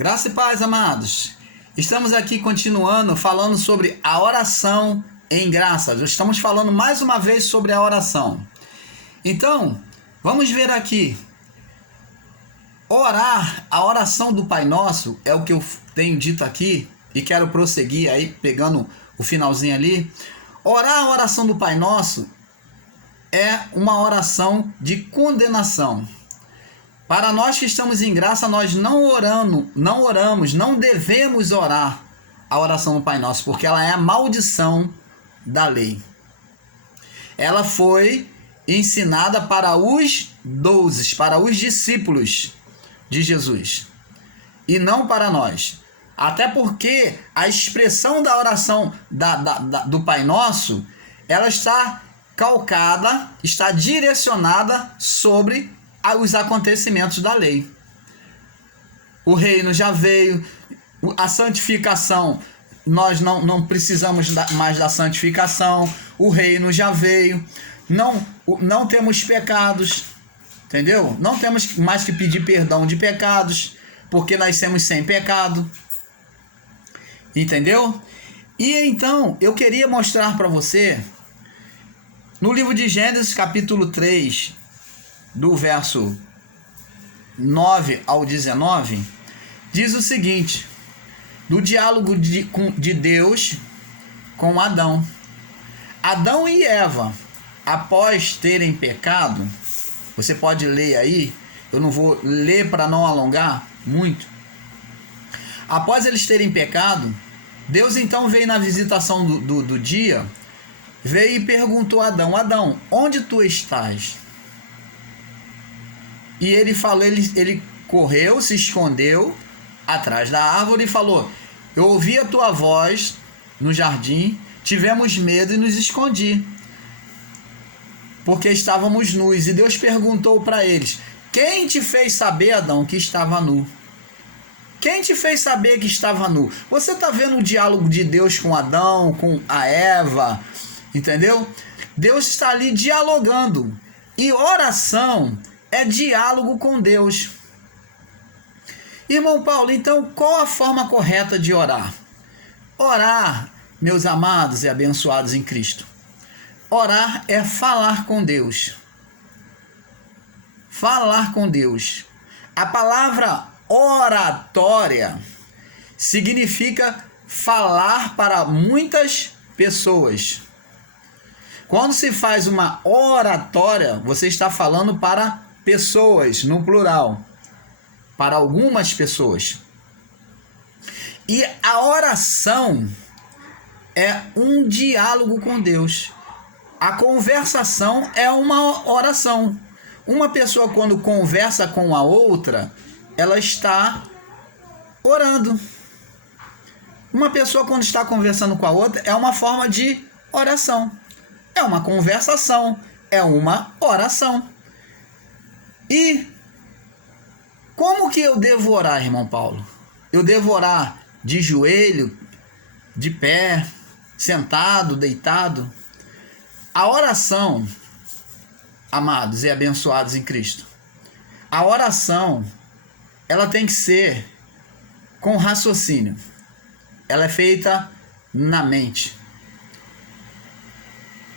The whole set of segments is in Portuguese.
Graça e paz, amados. Estamos aqui continuando falando sobre a oração em graça. Estamos falando mais uma vez sobre a oração. Então, vamos ver aqui. Orar, a oração do Pai Nosso, é o que eu tenho dito aqui e quero prosseguir aí, pegando o finalzinho ali. Orar a oração do Pai Nosso é uma oração de condenação. Para nós que estamos em graça, nós não oramos, não devemos orar a oração do Pai Nosso, porque ela é a maldição da lei. Ela foi ensinada para os 12, para os discípulos de Jesus, e não para nós. Até porque a expressão da oração do Pai Nosso, ela está calcada, está direcionada sobre os acontecimentos da lei. O reino já veio, a santificação, nós não precisamos mais da santificação, o reino já veio, não temos pecados, entendeu? Não temos mais que pedir perdão de pecados, porque nascemos sem pecado, entendeu? E então, eu queria mostrar para você, no livro de Gênesis, capítulo 3, do verso 9 ao 19, diz o seguinte, do diálogo de Deus com Adão. Adão e Eva, após terem pecado, você pode ler aí, eu não vou ler para não alongar muito. Após eles terem pecado, Deus então veio na visitação do dia, veio e perguntou a Adão: Adão, onde tu estás? E ele falou, ele correu, se escondeu atrás da árvore e falou: eu ouvi a tua voz no jardim, tivemos medo e nos escondi, porque estávamos nus. E Deus perguntou para eles: quem te fez saber, Adão, que estava nu? Quem te fez saber que estava nu? Você está vendo o diálogo de Deus com Adão, com a Eva, entendeu? Deus está ali dialogando. E oração é diálogo com Deus. Irmão Paulo, então qual a forma correta de orar? Orar, meus amados e abençoados em Cristo, orar é falar com Deus. Falar com Deus. A palavra oratória significa falar para muitas pessoas. Quando se faz uma oratória, você está falando para pessoas, no plural, para algumas pessoas. E a oração é um diálogo com Deus. A conversação é uma oração. Uma pessoa, quando conversa com a outra, ela está orando. Uma pessoa, quando está conversando com a outra, é uma forma de oração. É uma conversação, é uma oração. E como que eu devo orar, irmão Paulo? Eu devo orar de joelho, de pé, sentado, deitado? A oração, amados e abençoados em Cristo, a oração, ela tem que ser com raciocínio. Ela é feita na mente.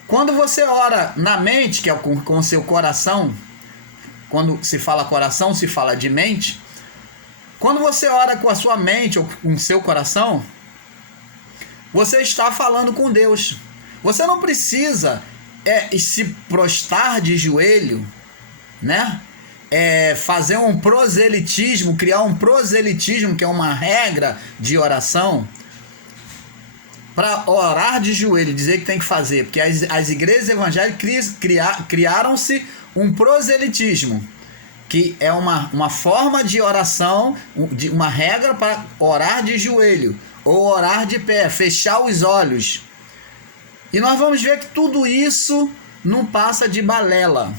Quando você ora na mente, que é com o seu coração, quando se fala coração, se fala de mente. Quando você ora com a sua mente ou com o seu coração, você está falando com Deus. Você não precisa se prostrar de joelho, né? Fazer um proselitismo, criar um proselitismo, que é uma regra de oração, para orar de joelho, dizer que tem que fazer, porque as igrejas evangélicas criaram-se um proselitismo, que é uma forma de oração, uma regra para orar de joelho, ou orar de pé, fechar os olhos. E nós vamos ver que tudo isso não passa de balela.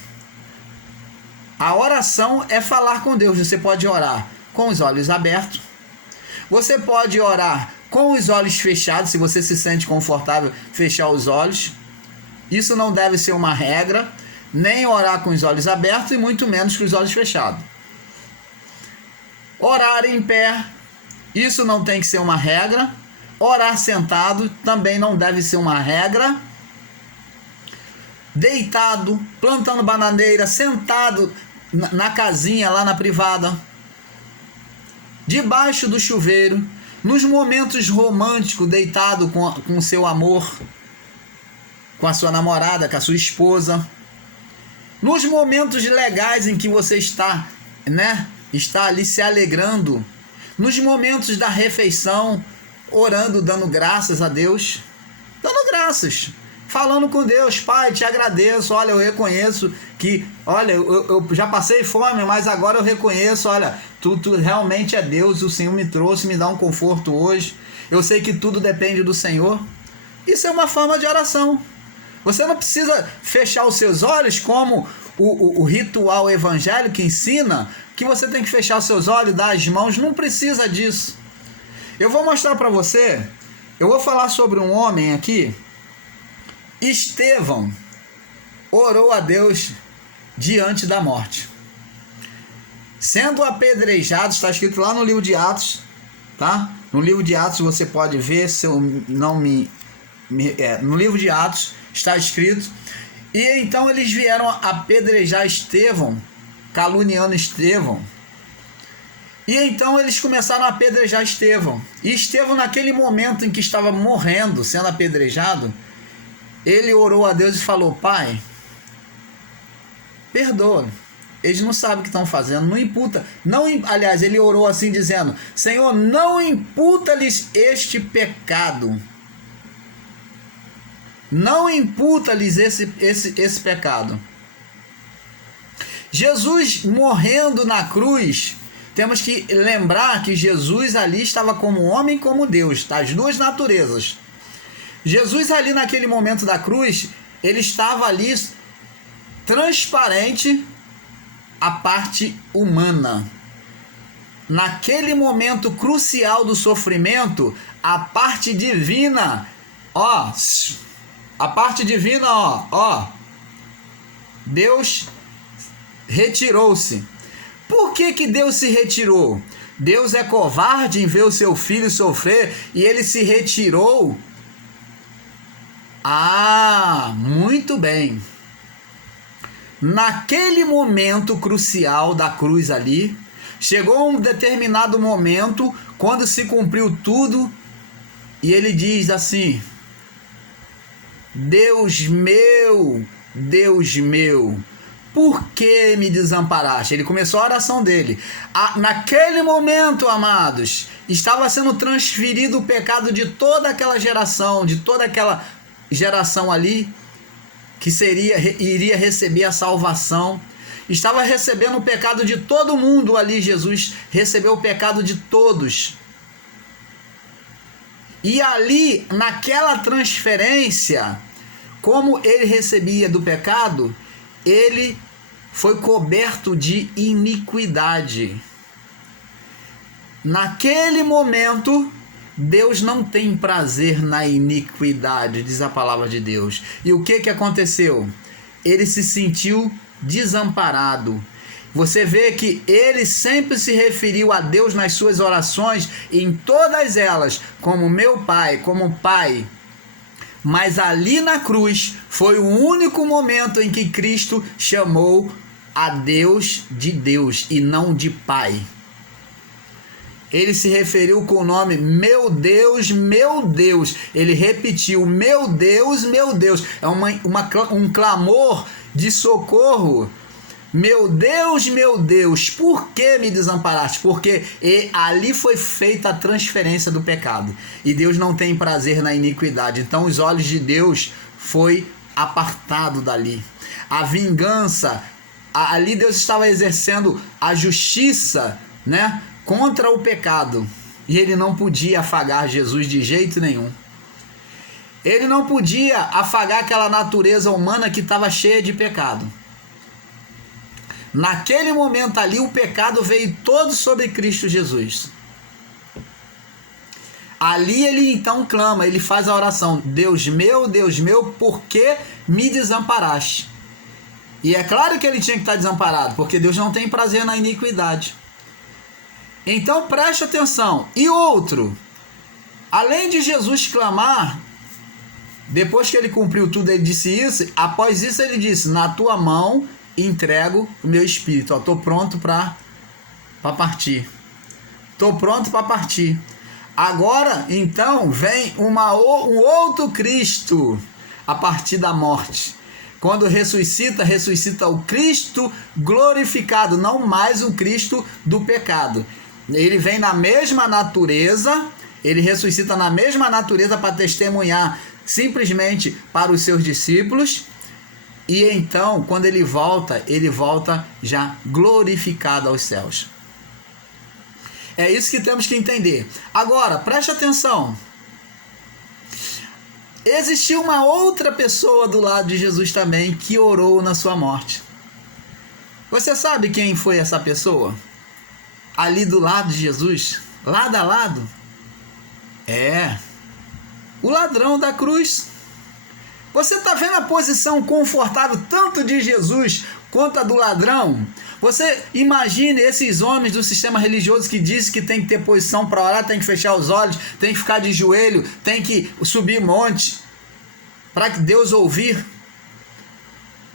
A oração é falar com Deus. Você pode orar com os olhos abertos, você pode orar com os olhos fechados, se você se sente confortável, fechar os olhos. Isso não deve ser uma regra, nem orar com os olhos abertos e muito menos com os olhos fechados. Orar em pé, Isso não tem que ser uma regra. Orar sentado também não deve ser uma regra. Deitado, plantando bananeira, sentado na casinha lá na privada, debaixo do chuveiro, nos momentos românticos, deitado com o seu amor, com a sua namorada, com a sua esposa, nos momentos legais em que você está, né, está ali se alegrando, nos momentos da refeição, orando, dando graças a Deus, dando graças, falando com Deus: Pai, te agradeço, olha, eu reconheço que, olha, eu já passei fome, mas agora eu reconheço, olha, tu realmente é Deus, o Senhor me trouxe, me dá um conforto hoje, eu sei que tudo depende do Senhor. Isso é uma forma de oração. Você não precisa fechar os seus olhos como o ritual evangélico ensina, que você tem que fechar os seus olhos, dar as mãos, não precisa disso. Eu vou mostrar para você, eu vou falar sobre um homem aqui. Estevão orou a Deus diante da morte, sendo apedrejado, está escrito lá no livro de Atos, tá? No livro de Atos você pode ver, se eu não no livro de Atos está escrito. E então eles vieram apedrejar Estevão, caluniando Estevão. E então eles começaram a apedrejar Estevão. E Estevão, naquele momento em que estava morrendo, sendo apedrejado, ele orou a Deus e falou: Pai, perdoa, eles não sabem o que estão fazendo, não imputa, não, aliás, ele orou assim dizendo: Senhor, não imputa-lhes este pecado, não imputa-lhes esse pecado. Jesus morrendo na cruz, temos que lembrar que Jesus ali estava como homem e como Deus, as duas naturezas. Jesus ali naquele momento da cruz, ele estava ali transparente a parte humana. Naquele momento crucial do sofrimento, a parte divina, Deus retirou-se. Por que Deus se retirou? Deus é covarde em ver o seu filho sofrer e ele se retirou? Muito bem. Naquele momento crucial da cruz ali, chegou um determinado momento, quando se cumpriu tudo, e ele diz assim: Deus meu, por que me desamparaste? Ele começou a oração dele. Naquele momento, amados, estava sendo transferido o pecado de toda aquela geração, ali, que iria receber a salvação. Estava recebendo o pecado de todo mundo ali. Jesus recebeu o pecado de todos. E ali, naquela transferência, como ele recebia do pecado, ele foi coberto de iniquidade. Naquele momento, Deus não tem prazer na iniquidade, diz a palavra de Deus. E o que aconteceu? Ele se sentiu desamparado. Você vê que ele sempre se referiu a Deus nas suas orações, em todas elas, como meu pai, como pai. Mas ali na cruz foi o único momento em que Cristo chamou a Deus de Deus e não de Pai. Ele se referiu com o nome meu Deus, meu Deus. Ele repetiu meu Deus, meu Deus. É um clamor de socorro. Meu Deus, por que me desamparaste? Porque ali foi feita a transferência do pecado. E Deus não tem prazer na iniquidade. Então os olhos de Deus foi apartado dali. A vingança, ali Deus estava exercendo a justiça, né, contra o pecado. E ele não podia afagar Jesus de jeito nenhum. Ele não podia afagar aquela natureza humana que estava cheia de pecado. Naquele momento ali, o pecado veio todo sobre Cristo Jesus. Ali ele então clama, ele faz a oração: Deus meu, por que me desamparaste? E é claro que ele tinha que estar desamparado, porque Deus não tem prazer na iniquidade. Então preste atenção. E outro, além de Jesus clamar, depois que ele cumpriu tudo, ele disse isso. Após isso ele disse: na tua mão entrego o meu espírito. Estou pronto para partir. Estou pronto para partir. Agora, então, vem um outro Cristo a partir da morte. Quando ressuscita o Cristo glorificado, não mais o Cristo do pecado. Ele vem na mesma natureza, ele ressuscita na mesma natureza para testemunhar simplesmente para os seus discípulos. E então, quando ele volta já glorificado aos céus. É isso que temos que entender. Agora, preste atenção. Existiu uma outra pessoa do lado de Jesus também que orou na sua morte. Você sabe quem foi essa pessoa? Ali do lado de Jesus, lado a lado? É o ladrão da cruz. Você está vendo a posição confortável tanto de Jesus quanto a do ladrão? Você imagine esses homens do sistema religioso que dizem que tem que ter posição para orar, tem que fechar os olhos, tem que ficar de joelho, tem que subir monte para que Deus ouvir.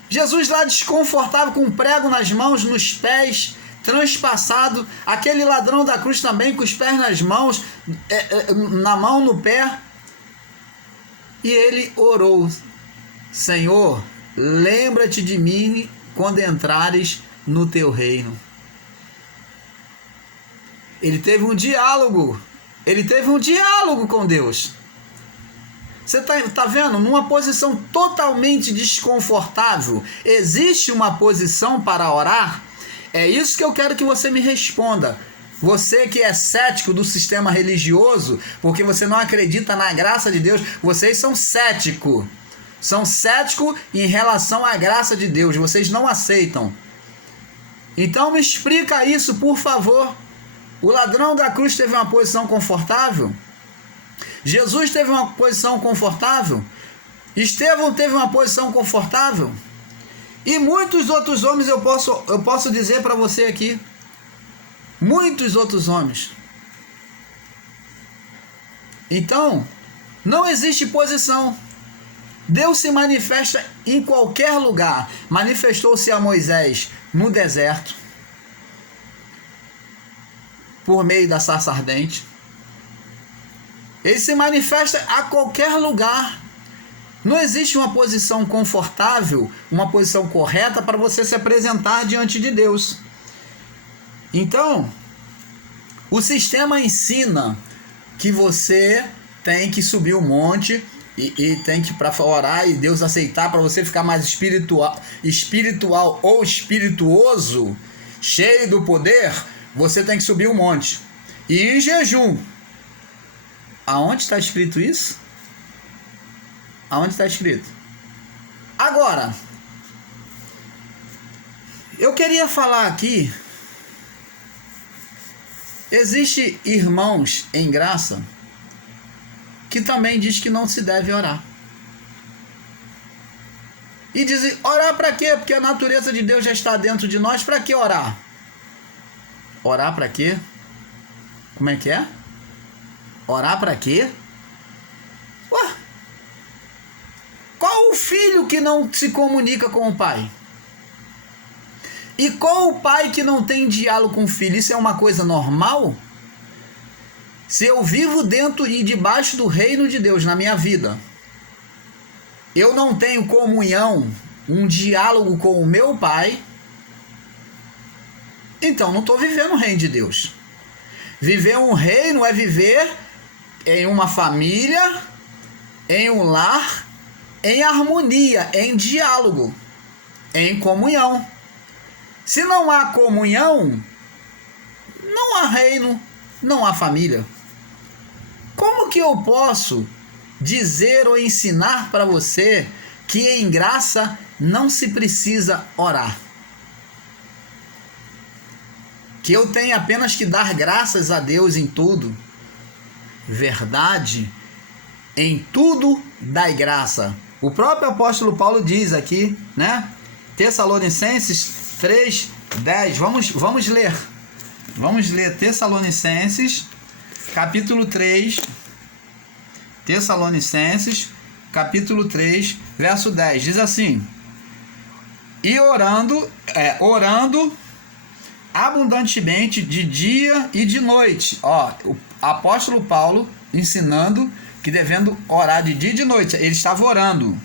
Jesus lá desconfortável, com um prego nas mãos, nos pés, transpassado. Aquele ladrão da cruz também com os pés nas mãos, na mão, no pé. E ele orou: Senhor, lembra-te de mim quando entrares no teu reino. Ele teve um diálogo. Ele teve um diálogo com Deus. Você tá vendo? Numa posição totalmente desconfortável, existe uma posição para orar? É isso que eu quero que você me responda. Você que é cético do sistema religioso, porque você não acredita na graça de Deus, vocês são céticos. São céticos em relação à graça de Deus. Vocês não aceitam. Então me explica isso, por favor. O ladrão da cruz teve uma posição confortável? Jesus teve uma posição confortável? Estevão teve uma posição confortável? E muitos outros homens eu posso dizer para você aqui. Muitos outros homens. Então, não existe posição. Deus se manifesta em qualquer lugar. Manifestou-se a Moisés no deserto, por meio da sarça ardente. Ele se manifesta a qualquer lugar. Não existe uma posição confortável, uma posição correta para você se apresentar diante de Deus. Então, o sistema ensina que você tem que subir o monte e tem que, para orar e Deus aceitar, para você ficar mais espiritual ou espirituoso, cheio do poder, você tem que subir o monte. E em jejum. Aonde está escrito isso? Aonde está escrito? Agora, eu queria falar aqui. Existe irmãos em graça que também diz que não se deve orar. E dizem: orar para quê? Porque a natureza de Deus já está dentro de nós. Para que orar? Orar para quê? Como é que é? Orar para quê? Ué? Qual o filho que não se comunica com o pai? E qual o pai que não tem diálogo com o filho? Isso é uma coisa normal? Se eu vivo dentro e debaixo do reino de Deus na minha vida, eu não tenho comunhão, um diálogo com o meu pai, então não estou vivendo o reino de Deus. Viver um reino é viver em uma família, em um lar, em harmonia, em diálogo, em comunhão. Se não há comunhão, não há reino, não há família. Como que eu posso dizer ou ensinar para você que em graça não se precisa orar? Que eu tenho apenas que dar graças a Deus em tudo? Verdade, em tudo dai graça. O próprio apóstolo Paulo diz aqui, né? Tessalonicenses 3:10. Vamos ler. Vamos ler Tessalonicenses, capítulo 3. Tessalonicenses, capítulo 3, verso 10. Diz assim: e orando abundantemente de dia e de noite. Ó, o apóstolo Paulo ensinando que devendo orar de dia e de noite. Ele estava orando.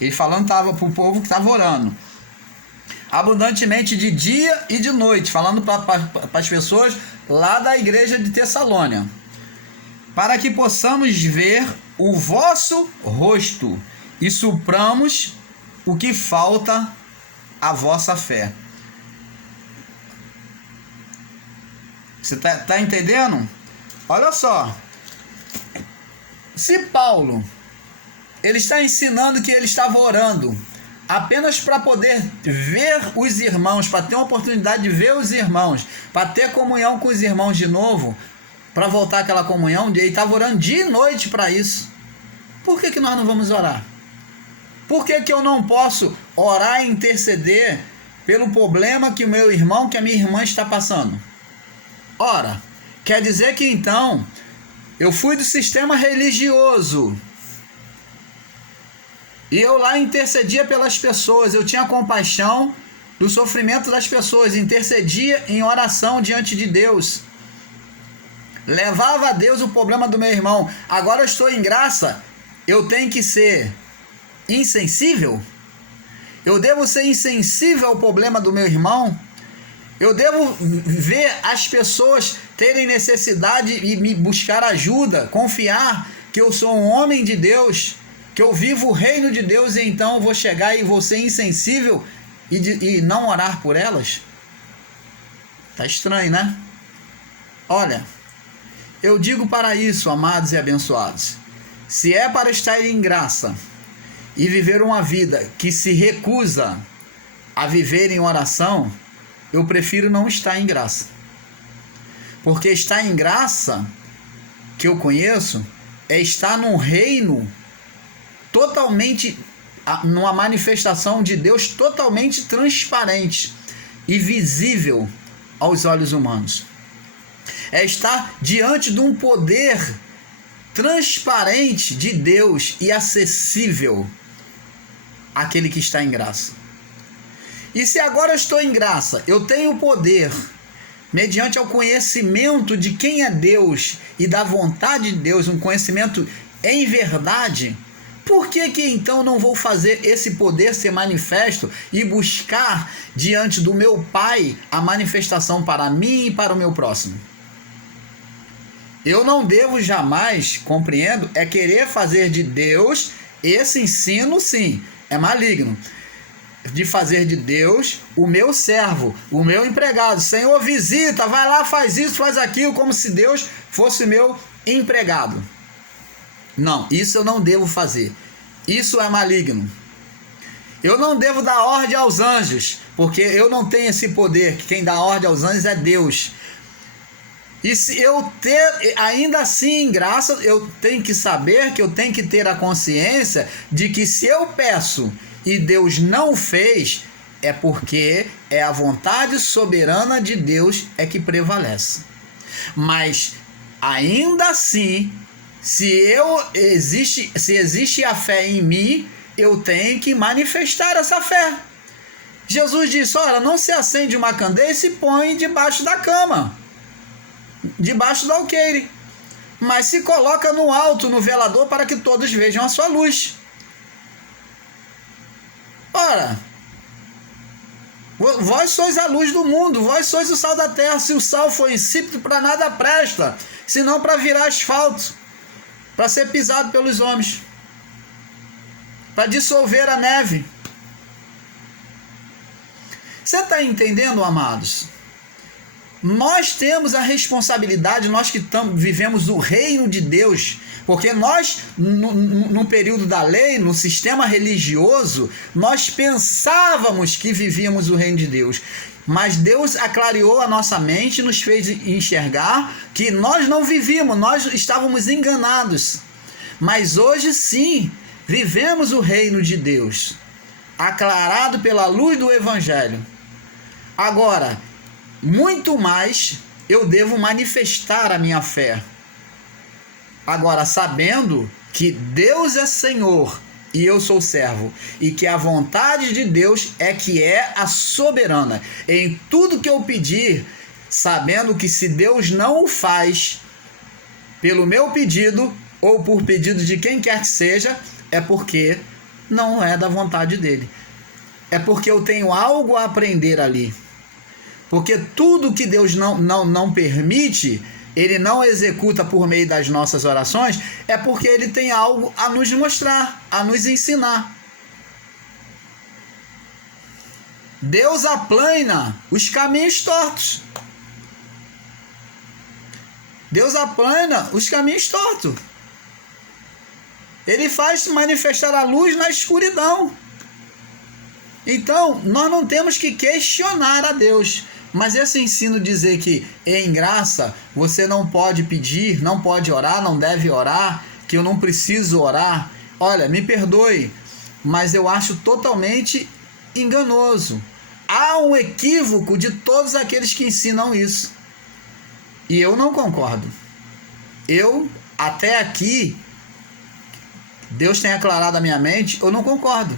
Ele falando para o povo que estava orando. Abundantemente de dia e de noite. Falando para as pessoas lá da igreja de Tessalônia. Para que possamos ver o vosso rosto e supramos o que falta à vossa fé. Você tá entendendo? Olha só. Se Paulo, ele está ensinando que ele estava orando apenas para poder ver os irmãos, para ter uma oportunidade de ver os irmãos, para ter comunhão com os irmãos de novo, para voltar àquela comunhão, ele estava orando dia e noite para isso. Por que nós não vamos orar? Por que eu não posso orar e interceder pelo problema que o meu irmão, que a minha irmã está passando? Ora, quer dizer que então eu fui do sistema religioso e eu lá intercedia pelas pessoas, eu tinha compaixão do sofrimento das pessoas, intercedia em oração diante de Deus, levava a Deus o problema do meu irmão. Agora eu estou em graça, eu tenho que ser insensível? Eu devo ser insensível ao problema do meu irmão? Eu devo ver as pessoas terem necessidade e me buscar ajuda, confiar que eu sou um homem de Deus, que eu vivo o reino de Deus, e então eu vou chegar e vou ser insensível e não orar por elas? Tá estranho, né? Olha, eu digo para isso, amados e abençoados, se é para estar em graça e viver uma vida que se recusa a viver em oração, eu prefiro não estar em graça. Porque estar em graça, que eu conheço, é estar num reino totalmente, numa manifestação de Deus totalmente transparente e visível aos olhos humanos. É estar diante de um poder transparente de Deus e acessível àquele que está em graça. E se agora eu estou em graça, eu tenho poder, mediante ao conhecimento de quem é Deus e da vontade de Deus, um conhecimento em verdade, por que então não vou fazer esse poder ser manifesto e buscar diante do meu Pai a manifestação para mim e para o meu próximo? Eu não devo jamais, compreendo, é querer fazer de Deus, esse ensino sim, é maligno, de fazer de Deus o meu servo, o meu empregado. Senhor, visita, vai lá, faz isso, faz aquilo, como se Deus fosse meu empregado. Não, isso eu não devo fazer. Isso é maligno. Eu não devo dar ordem aos anjos, porque eu não tenho esse poder. Quem dá ordem aos anjos é Deus. E se eu ter, ainda assim, em graça, eu tenho que saber, que eu tenho que ter a consciência de que se eu peço e Deus não fez, é porque é a vontade soberana de Deus é que prevalece. Mas ainda assim, se existe a fé em mim, eu tenho que manifestar essa fé. Jesus disse: olha, não se acende uma candeia e se põe debaixo da cama, debaixo do alqueire, mas se coloca no alto, no velador, para que todos vejam a sua luz. Ora, vós sois a luz do mundo, vós sois o sal da terra. Se o sal for insípido, para nada presta, senão para virar asfalto, para ser pisado pelos homens, para dissolver a neve. Você está entendendo, amados? Nós temos a responsabilidade, nós que vivemos o reino de Deus, porque nós, no período da lei, no sistema religioso, nós pensávamos que vivíamos o reino de Deus, mas Deus aclareou a nossa mente e nos fez enxergar que nós não vivíamos, nós estávamos enganados, mas hoje sim, vivemos o reino de Deus, aclarado pela luz do Evangelho. Agora, muito mais eu devo manifestar a minha fé. Agora, sabendo que Deus é Senhor e eu sou servo, e que a vontade de Deus é que é a soberana. Em tudo que eu pedir, sabendo que se Deus não o faz pelo meu pedido, ou por pedido de quem quer que seja, é porque não é da vontade dele. É porque eu tenho algo a aprender ali. Porque tudo que Deus não permite, ele não executa por meio das nossas orações, é porque ele tem algo a nos mostrar, a nos ensinar. Deus aplana os caminhos tortos. Deus aplana os caminhos tortos. Ele faz manifestar a luz na escuridão. Então, nós não temos que questionar a Deus. Mas esse ensino dizer que em graça você não pode pedir, não pode orar, não deve orar, que eu não preciso orar, olha, me perdoe, mas eu acho totalmente enganoso. Há um equívoco de todos aqueles que ensinam isso. E eu não concordo. Eu, até aqui, Deus tem aclarado a minha mente, eu não concordo.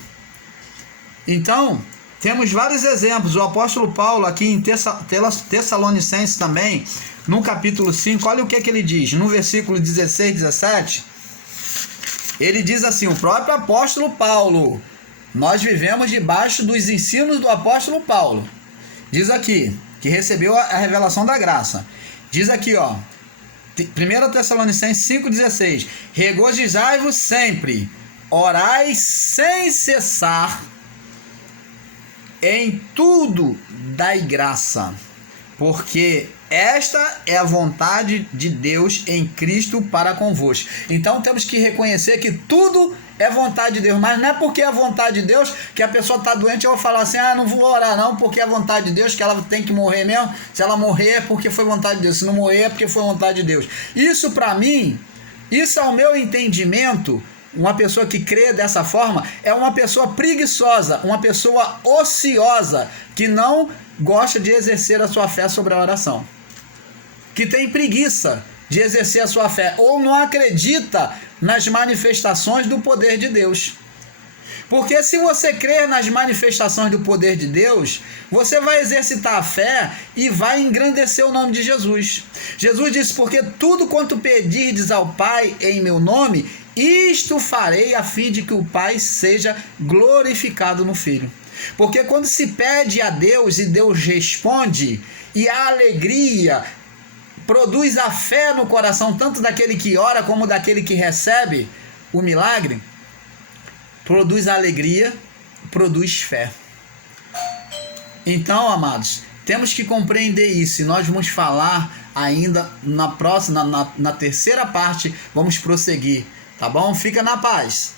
Então, temos vários exemplos. O apóstolo Paulo, aqui em Tessalonicenses também, no capítulo 5, olha o que ele diz. No versículo 16, 17, ele diz assim, o próprio apóstolo Paulo, nós vivemos debaixo dos ensinos do apóstolo Paulo. Diz aqui, que recebeu a revelação da graça. Diz aqui, ó, 1 Tessalonicenses 5,16, regozijai-vos sempre, orai sem cessar, em tudo dai graça, porque esta é a vontade de Deus em Cristo para convosco. Então temos que reconhecer que tudo é vontade de Deus, mas não é porque é a vontade de Deus que a pessoa está doente, eu vou falar assim, não vou orar não, porque é a vontade de Deus, que ela tem que morrer mesmo. Se ela morrer é porque foi vontade de Deus, se não morrer é porque foi vontade de Deus. Isso para mim, isso é o meu entendimento. Uma pessoa que crê dessa forma é uma pessoa preguiçosa, uma pessoa ociosa, que não gosta de exercer a sua fé sobre a oração, que tem preguiça de exercer a sua fé, ou não acredita nas manifestações do poder de Deus. Porque se você crer nas manifestações do poder de Deus, você vai exercitar a fé e vai engrandecer o nome de Jesus. Jesus disse, porque tudo quanto pedirdes ao Pai em meu nome, isto farei a fim de que o Pai seja glorificado no Filho. Porque quando se pede a Deus e Deus responde, e a alegria produz a fé no coração, tanto daquele que ora como daquele que recebe o milagre, produz alegria, produz fé. Então, amados, temos que compreender isso, e nós vamos falar ainda na próxima, na terceira parte, vamos prosseguir, tá bom? Fica na paz.